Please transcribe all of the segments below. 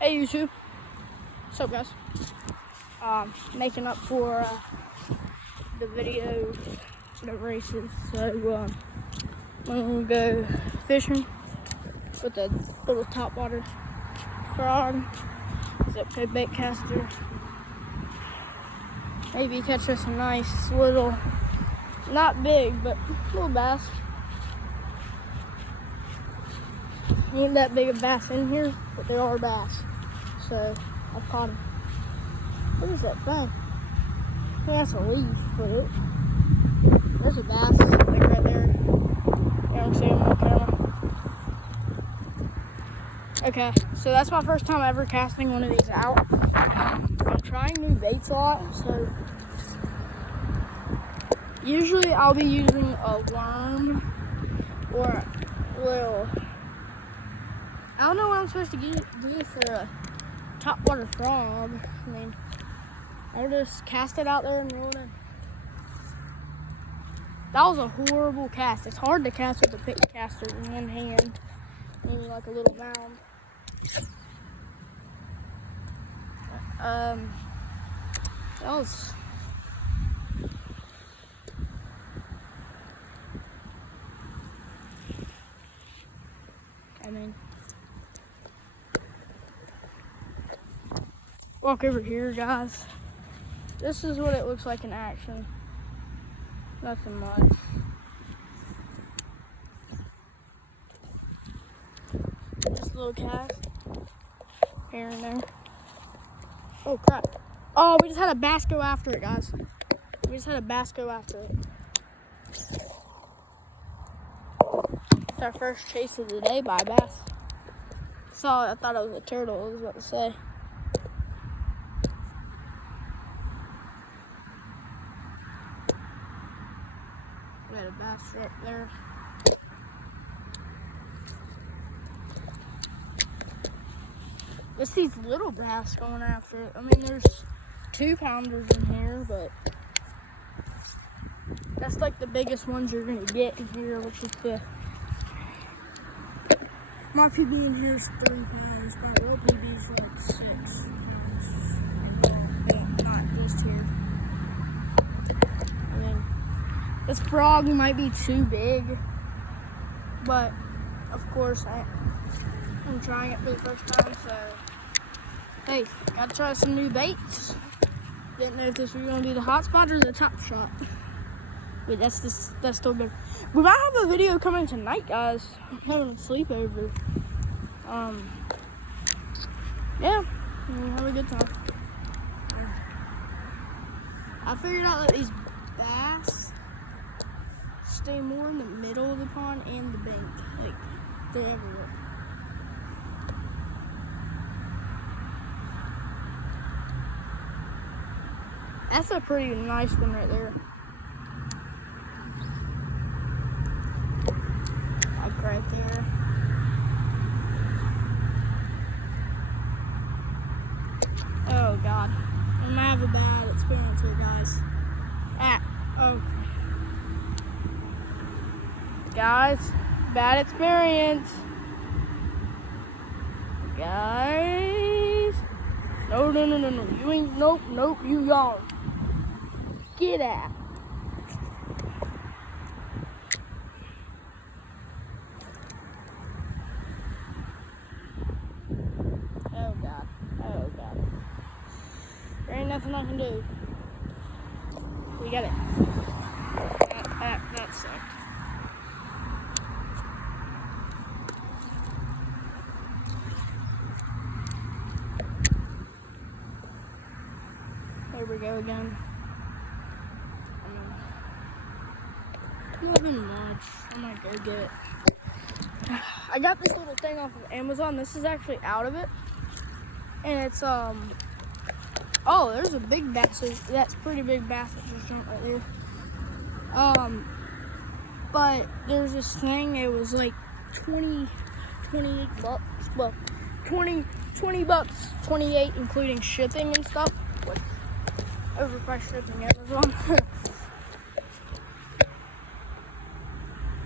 Hey YouTube, what's up guys? Making up for the video, the races. So I'm gonna go fishing with a little top water frog. It's a bait caster. Maybe catch us a nice little, not big, but little bass. Ain't that big a bass in here, but they are bass. So I caught him. What is that thing? I think that's a leaf, but there's a bass like right there. You don't see him on camera. Okay, so that's my first time ever casting one of these out. I'm trying new baits a lot, so usually I'll be using a worm or a little, I don't know what I'm supposed to do for a topwater frog. I mean, I'll just cast it out there and roll it in. That was a horrible cast. It's hard to cast with a bait caster in one hand. Maybe like a little mound. That was... I mean... Walk over here, guys. This is what it looks like in action. Nothing much. Just a little cast here and there. Oh crap! Oh, we just had a bass go after it, guys. We just had a bass go after it. It's our first chase of the day by a bass. Saw it, I thought it was a turtle. I was about to say. We had a bass right there. It's these little bass going after it. I mean, there's 2-pounders in here, but that's like the biggest ones you're gonna get in here, which is the, my PB in here is 3 pounds. My real PB is like 6 pounds. Yeah, not just here. I mean, this frog might be too big, but of course I'm trying it for the first time, so hey, gotta try some new baits. Didn't know if this was gonna be the hot spot or the top shot. Wait, that's still good. We might have a video coming tonight, guys. I'm having a sleepover. Yeah, we'll have a good time. I figured out that these bass stay more in the middle of the pond and the bank. Like, they're everywhere. That's a pretty nice one right there. Like right there. Oh God. I might have a bad experience here, guys. Oh. Guys, bad experience. Guys. No. You ain't, nope, you y'all. Get out. Oh God. There ain't nothing I can do. We got it. That sucked. There we go again. Nothing much. I might go get it. I got this little thing off of Amazon. This is actually out of it. And it's, oh, there's a big bass. That's a pretty big bass that just jumped right there. But there's this thing, it was like 28 bucks. Well, 20 bucks, 28 including shipping and stuff. Which, overpriced shipping Amazon.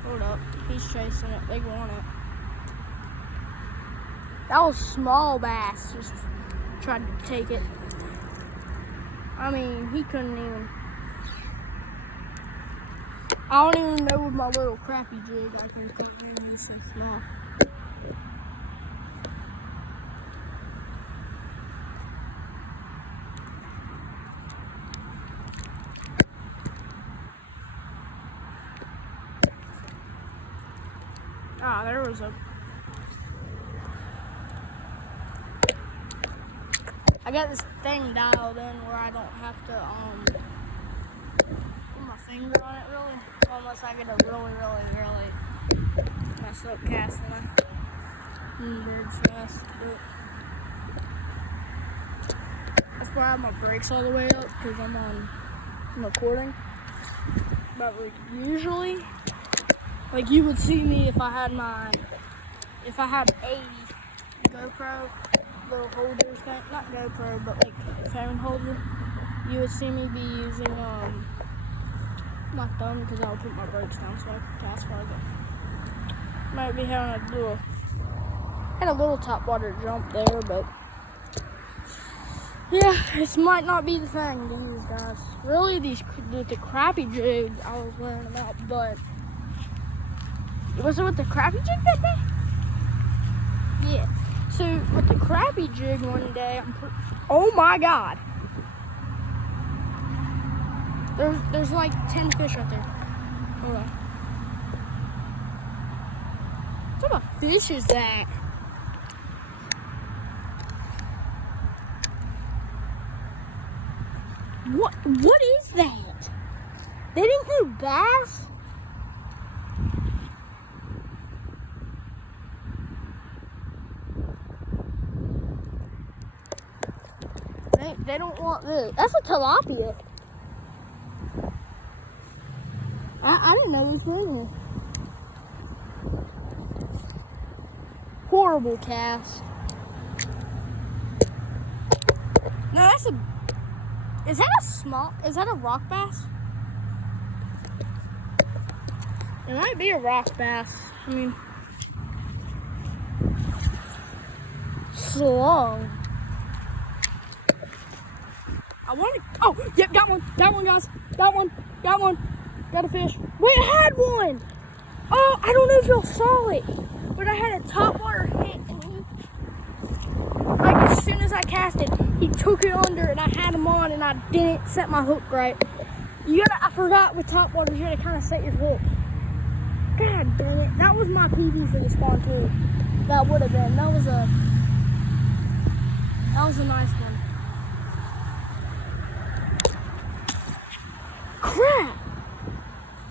Hold up, he's chasing it, they want it. That was small bass. Just tried to take it. I mean, he couldn't even. I don't even know with my little crappy jig I can keep him. He's so small. Ah, there was a. I got this thing dialed in where I don't have to put my finger on it really, unless I get a really messed up cast and bird's nest. But that's why I have my brakes all the way up because I'm recording. But like usually, like you would see me if I had a GoPro. Little holders, not GoPro, but like phone holder. You would see me be using my thumb because I would put my brakes down so I could cast farther. Might be having had a little top water jump there, but yeah, this might not be the thing these guys. Really, the crappie jig I was learning about, but was it with the crappie jig that day? Yeah. So with the crappie jig one day, oh my God. There's like 10 fish right there. Hold on. What type of fish is that? What is that? They didn't do bass? They don't want this. That's a tilapia. I didn't know this was in here. Horrible cast. No, that's a. Is that a rock bass? It might be a rock bass. I mean, slow. Oh, yep, got one, guys. Got one. Got a fish. Wait, I had one. Oh, I don't know if y'all saw it, but I had a top water hit, and like as soon as I cast it, he took it under, and I had him on, and I didn't set my hook right. I forgot with top water, you gotta kind of set your hook. God damn it, that was my PB for the spawn too. That would have been. That was a nice one. Crap!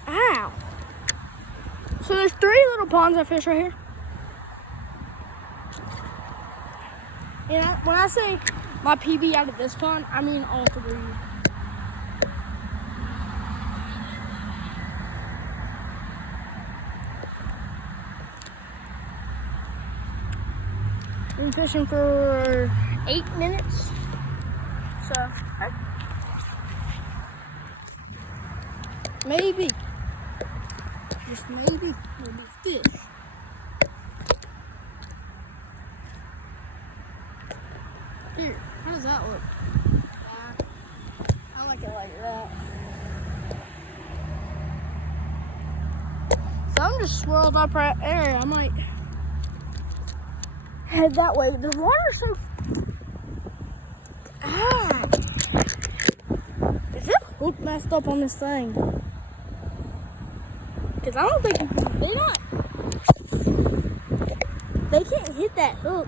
Ow! So there's 3 little ponds I fish right here. And when I say my PB out of this pond, I mean all 3. Been fishing for 8 minutes. So, maybe, just maybe, fish. Here, how does that look? I like it like that. So I'm just swirled up right there. I might head that way. The water's so. Is this hook messed up on this thing? Because I don't think they can't hit that hook.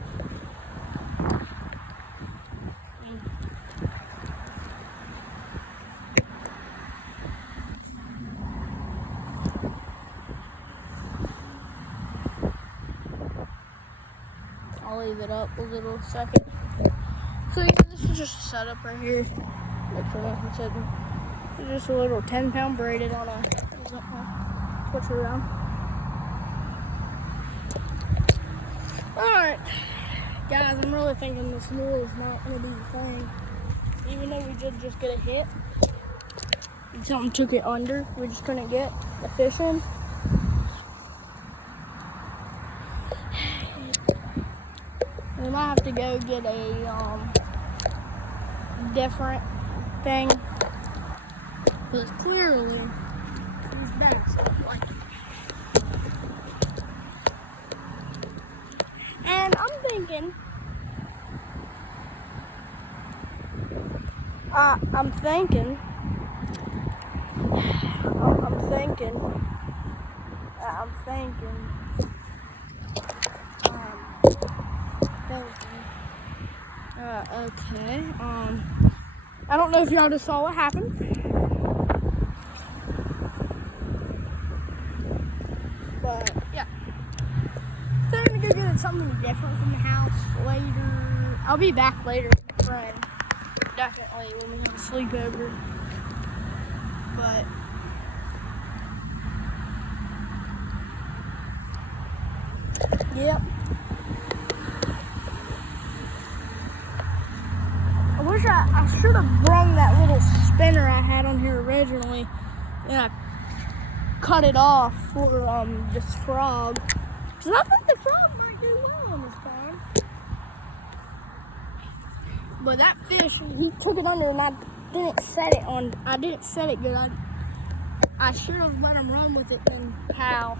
I'll leave it up a little second. So yeah, this is just a setup right here. Like for nothing said. It's just a little 10-pound braided on a switch around. Alright. Guys, I'm really thinking this lure is not gonna be the thing. Even though we did just get a hit. And something took it under. We just couldn't get the fish in. have to go get a different thing. Because clearly these bats don't like it. And I'm thinking, I'm thinking, okay, I don't know if y'all just saw what happened. But, yeah. So I'm gonna go get something different from the house later. I'll be back later with a friend. Definitely when we have a sleepover. But, yep. I should have brung that little spinner I had on here originally, and I cut it off for this frog. Cause I think the frog might do well on this pond. But that fish, he took it under, and I didn't set it on. I didn't set it good. I should have let him run with it and pow.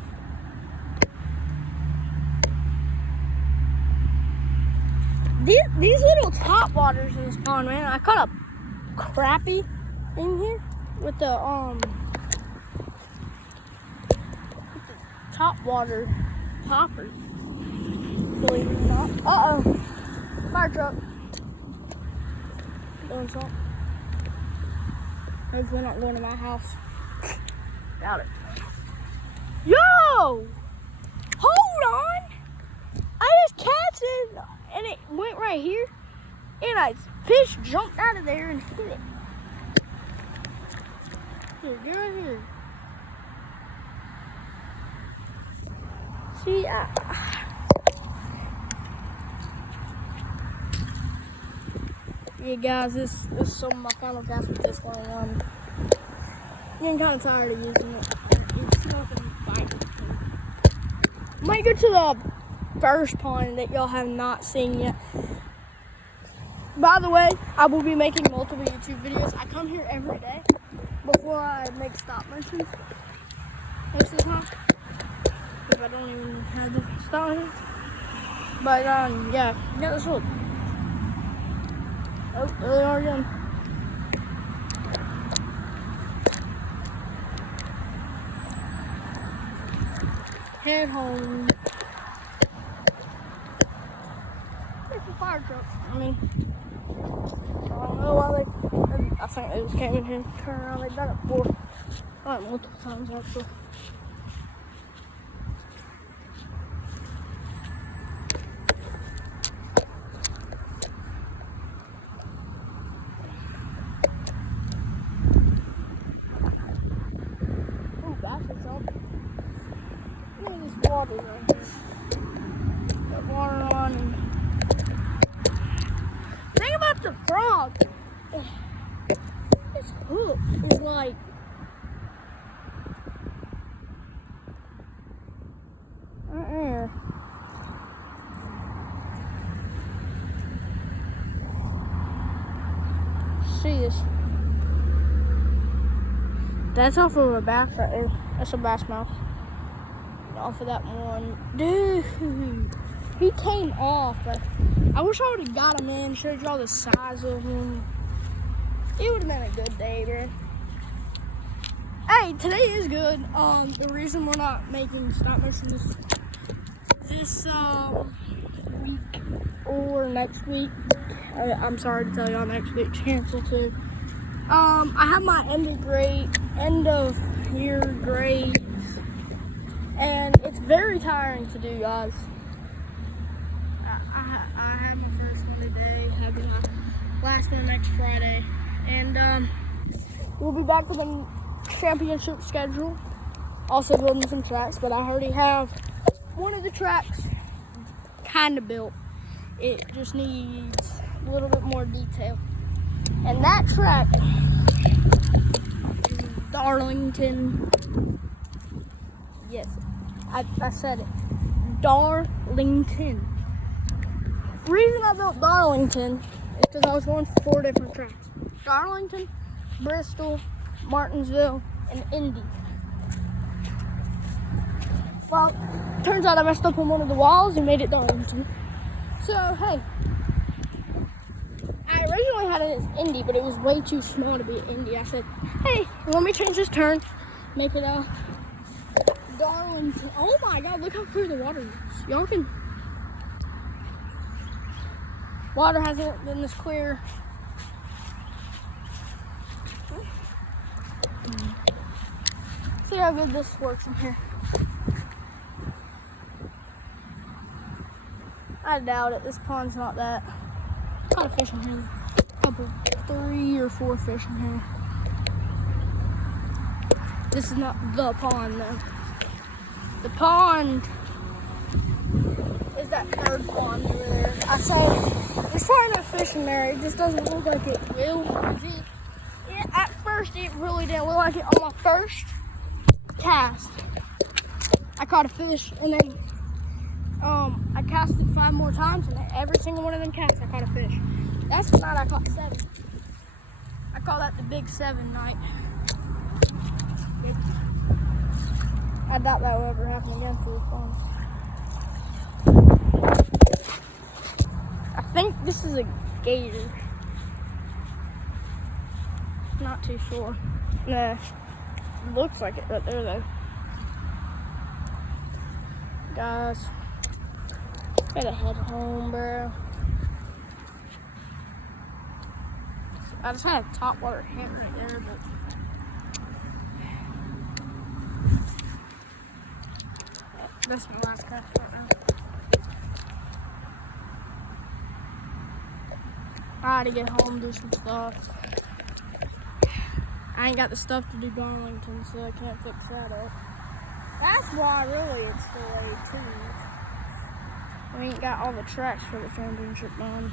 These little top waters in this pond, man. I caught a crappie in here with the top water poppers. Believe it or not. Uh-oh. Fire truck. Doing something. Hopefully not going to my house. Doubt it. Yo! Hold on! I just cast it and it went right here. And a fish jumped out of there and hit it. Here, get right here. See, yeah, guys, this is some of my final cast with this one. I'm getting kind of tired of using it. It's nothing biting. Might go to the first pond that y'all have not seen yet. By the way, I will be making multiple YouTube videos. I come here every day before I make stop motions most of the time. If I don't even have the stop motion. But yeah, this one. Oh, there they are again. Head home. There's a fire truck. I mean, I don't know why they. I think they just came in here and turned around. They've done it before. Multiple times actually. Look at this water right here. Got water on. And think about the frog. This hook is like see this. That's off of a bass right there. That's a bass mouth. Off of that one. Dude, he came off. But I wish I would have got him in, showed y'all the size of him. It would have been a good day, man. Hey, today is good. The reason we're not making stop motion this week or next week, I'm sorry to tell y'all, next week's canceled too. I have my end of year grades, and it's very tiring to do, guys. I have my first one today, have my last one next Friday, and we'll be back with a championship schedule. Also building some tracks, but I already have one of the tracks kind of built. It just needs a little bit more detail. And that track is Darlington. Yes, I said it. Darlington. reason I built Darlington is because I was going for 4 different tracks. Darlington, Bristol, Martinsville, and Indy. Well, turns out I messed up on one of the walls and made it Darlington. So, hey. I originally had it as Indy, but it was way too small to be Indy. I said, hey, let me change this turn, make it Darlington. Oh my God, look how clear the water is. Y'all can... Water hasn't been this clear. See how good this works in here. I doubt it. This pond's not that. A lot of fish in here. A couple, 3 or 4 fish in here. This is not the pond though. The pond is that third pond over there. I say there's probably no fish in there. It just doesn't look like it will. At first, it really didn't look like it. On my first cast, I caught a fish, and then I cast it 5 more times, and every single one of them casts, I caught a fish. That's the night I caught 7. I call that the big 7 night. Yep. I doubt that will ever happen again for this pond. I think this is a gator. Not too sure. Nah, looks like it right there though. Guys, gotta head home, bro. I just had a top water hit right there, but that's my last cast right now. I had to get home, do some stuff. I ain't got the stuff to do Darlington, so I can't fix that up. That's why really it's the way too. We ain't got all the tracks for the championship done.